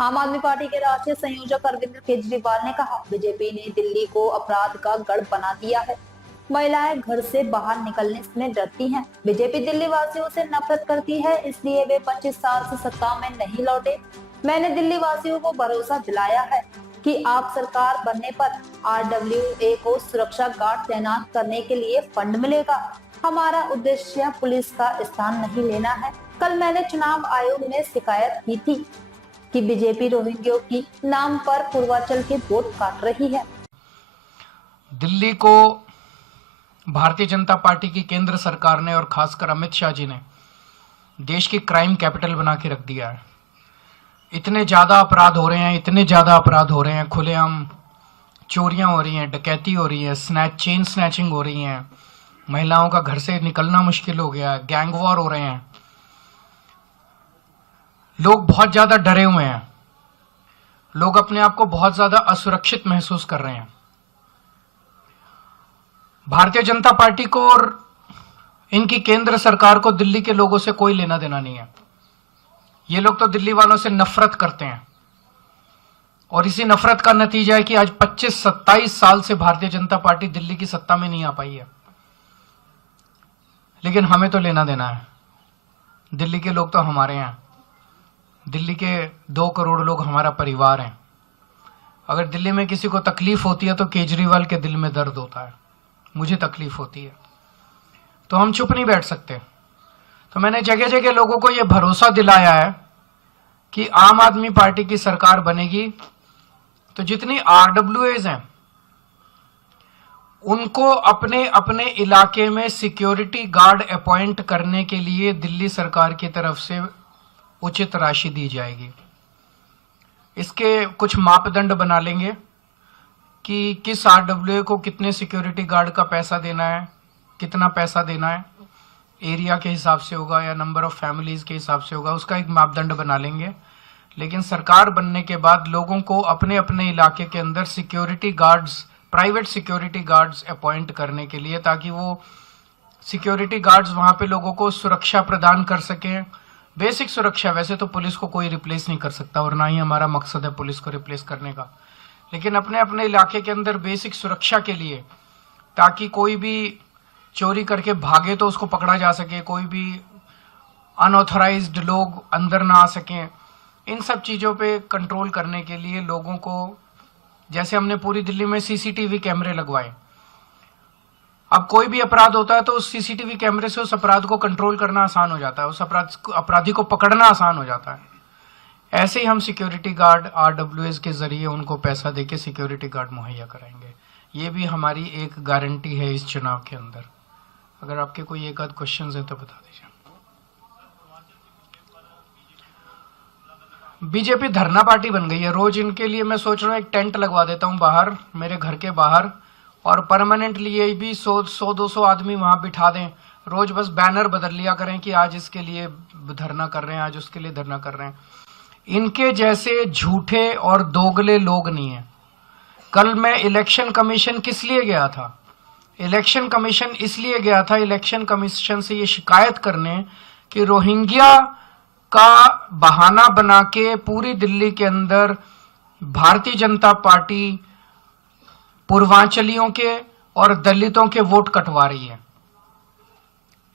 आम आदमी पार्टी के राष्ट्रीय संयोजक अरविंद केजरीवाल ने कहा, बीजेपी ने दिल्ली को अपराध का गढ़ बना दिया है। महिलाएं घर से बाहर निकलने में डरती हैं। बीजेपी दिल्ली वासियों से नफरत करती है, इसलिए वे 25 साल से सत्ता में नहीं लौटे। मैंने दिल्ली वासियों को भरोसा दिलाया है कि आप सरकार बनने पर RWA को सुरक्षा गार्ड तैनात करने के लिए फंड मिलेगा। हमारा उद्देश्य पुलिस का स्थान नहीं लेना है। कल मैंने चुनाव आयोग में शिकायत की थी कि बीजेपी रोहिंग्यों की नाम पर पूर्वांचल के वोट काट रही है। दिल्ली को भारतीय जनता पार्टी की केंद्र सरकार ने और खासकर अमित शाह जी ने देश की क्राइम कैपिटल बना के रख दिया है। इतने ज़्यादा अपराध हो रहे हैं, इतने ज़्यादा अपराध हो रहे हैं, खुलेआम चोरियां हो रही हैं, डकैती हो रही है, चेन स्नैचिंग हो रही हैं, महिलाओं का घर से निकलना मुश्किल हो गया है, गैंग वॉर हो रहे हैं। लोग बहुत ज़्यादा डरे हुए हैं, लोग अपने आप को बहुत ज़्यादा असुरक्षित महसूस कर रहे हैं। भारतीय जनता पार्टी को और इनकी केंद्र सरकार को दिल्ली के लोगों से कोई लेना देना नहीं है। ये लोग तो दिल्ली वालों से नफरत करते हैं और इसी नफरत का नतीजा है कि आज 25-27 साल से भारतीय जनता पार्टी दिल्ली की सत्ता में नहीं आ पाई है। लेकिन हमें तो लेना देना है। दिल्ली के लोग तो हमारे हैं। दिल्ली के 2 करोड़ लोग हमारा परिवार हैं। अगर दिल्ली में किसी को तकलीफ होती है तो केजरीवाल के दिल में दर्द होता है, मुझे तकलीफ होती है, तो हम चुप नहीं बैठ सकते। तो मैंने जगह जगह लोगों को यह भरोसा दिलाया है कि आम आदमी पार्टी की सरकार बनेगी तो जितनी RWAs हैं उनको अपने अपने इलाके में सिक्योरिटी गार्ड अपॉइंट करने के लिए दिल्ली सरकार की तरफ से उचित राशि दी जाएगी। इसके कुछ मापदंड बना लेंगे कि किस RWA को कितने सिक्योरिटी गार्ड का पैसा देना है, कितना पैसा देना है, एरिया के हिसाब से होगा या नंबर ऑफ फैमिलीज के हिसाब से होगा, उसका एक मापदंड बना लेंगे। लेकिन सरकार बनने के बाद लोगों को अपने अपने इलाके के अंदर security guards, private security guards appoint करने के लिए, ताकि वो सिक्योरिटी गार्ड्स वहाँ पे लोगों को सुरक्षा प्रदान कर सकें। बेसिक सुरक्षा, वैसे तो पुलिस को कोई रिप्लेस नहीं कर सकता और ना ही हमारा मकसद है पुलिस को रिप्लेस करने का, लेकिन अपने अपने इलाके के अंदर बेसिक सुरक्षा के लिए, ताकि कोई भी चोरी करके भागे तो उसको पकड़ा जा सके, कोई भी अनऑथराइज्ड लोग अंदर ना आ सकें। इन सब चीज़ों पे कंट्रोल करने के लिए लोगों को, जैसे हमने पूरी दिल्ली में CCTV कैमरे लगवाए, अब कोई भी अपराध होता है तो उस CCTV कैमरे से उस अपराध को कंट्रोल करना आसान हो जाता है, उस अपराधी को पकड़ना आसान हो जाता है। ऐसे ही हम सिक्योरिटी गार्ड RWAs के जरिए उनको पैसा देके सिक्योरिटी गार्ड मुहैया कराएंगे। ये भी हमारी एक गारंटी है इस चुनाव के अंदर। अगर आपके कोई एक आध क्वेश्चंस हैं तो बता दीजिए। बीजेपी धरना पार्टी बन गई है। रोज इनके लिए मैं सोच रहा हूँ एक टेंट लगवा देता हूँ बाहर, मेरे घर के बाहर, और परमानेंटली ये भी 100-200 आदमी वहाँ बिठा दें। रोज बस बैनर बदल लिया करें कि आज इसके लिए धरना कर रहे हैं, आज उसके लिए धरना कर रहे हैं। इनके जैसे झूठे और दोगले लोग नहीं है। कल मैं इलेक्शन कमीशन किस लिए गया था? इलेक्शन कमीशन इसलिए गया था, इलेक्शन कमीशन से ये शिकायत करने कि रोहिंग्या का बहाना बना के पूरी दिल्ली के अंदर भारतीय जनता पार्टी पूर्वांचलियों के और दलितों के वोट कटवा रही है।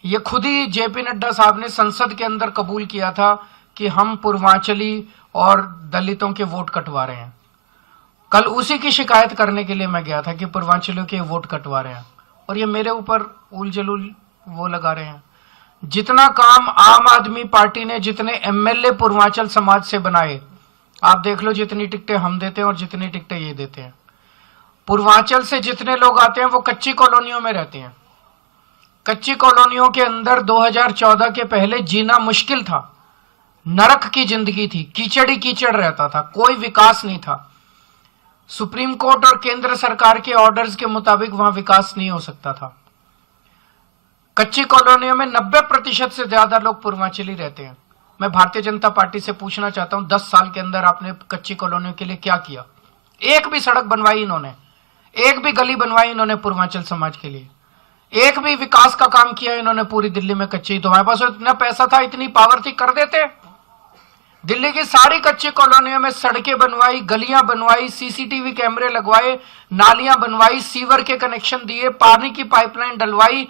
ये खुद ही JP नड्डा साहब ने संसद के अंदर कबूल किया था कि हम पूर्वांचली और दलितों के वोट कटवा रहे हैं। कल उसी की शिकायत करने के लिए मैं गया था कि पूर्वांचलियों के वोट कटवा रहे हैं, और ये मेरे ऊपर उल जलूल वो लगा रहे हैं। जितना काम आम आदमी पार्टी ने, जितने MLA पूर्वांचल समाज से बनाए, आप देख लो जितनी टिकटें हम देते हैं और जितनी टिकटें ये देते हैं। पूर्वांचल से जितने लोग आते हैं वो कच्ची कॉलोनियों में रहते हैं। कच्ची कॉलोनियों के अंदर 2014 के पहले जीना मुश्किल था, नरक की जिंदगी थी, कीचड़ ही कीचड़ रहता था, कोई विकास नहीं था। सुप्रीम कोर्ट और केंद्र सरकार के ऑर्डर्स के मुताबिक वहां विकास नहीं हो सकता था। कच्ची कॉलोनियों में 90% से ज्यादा लोग पूर्वांचली रहते हैं। मैं भारतीय जनता पार्टी से पूछना चाहता हूं, 10 साल के अंदर आपने कच्ची कॉलोनियों के लिए क्या किया? एक भी सड़क बनवाई इन्होंने? एक भी गली बनवाई इन्होंने पूर्वांचल समाज के लिए? एक भी विकास का काम किया इन्होंने पूरी दिल्ली में? कच्ची, तो हमारे पास इतना पैसा था, इतनी पावर थी, कर देते। दिल्ली की सारी कच्ची कॉलोनियों में सड़कें बनवाई, गलियां बनवाई, सीसीटीवी कैमरे लगवाए, नालियां बनवाई, सीवर के कनेक्शन दिए, पानी की पाइपलाइन डलवाई,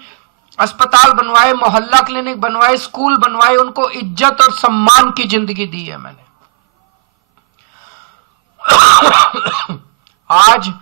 अस्पताल बनवाए, मोहल्ला क्लिनिक बनवाए, स्कूल बनवाए, उनको इज्जत और सम्मान की जिंदगी दी है मैंने। आज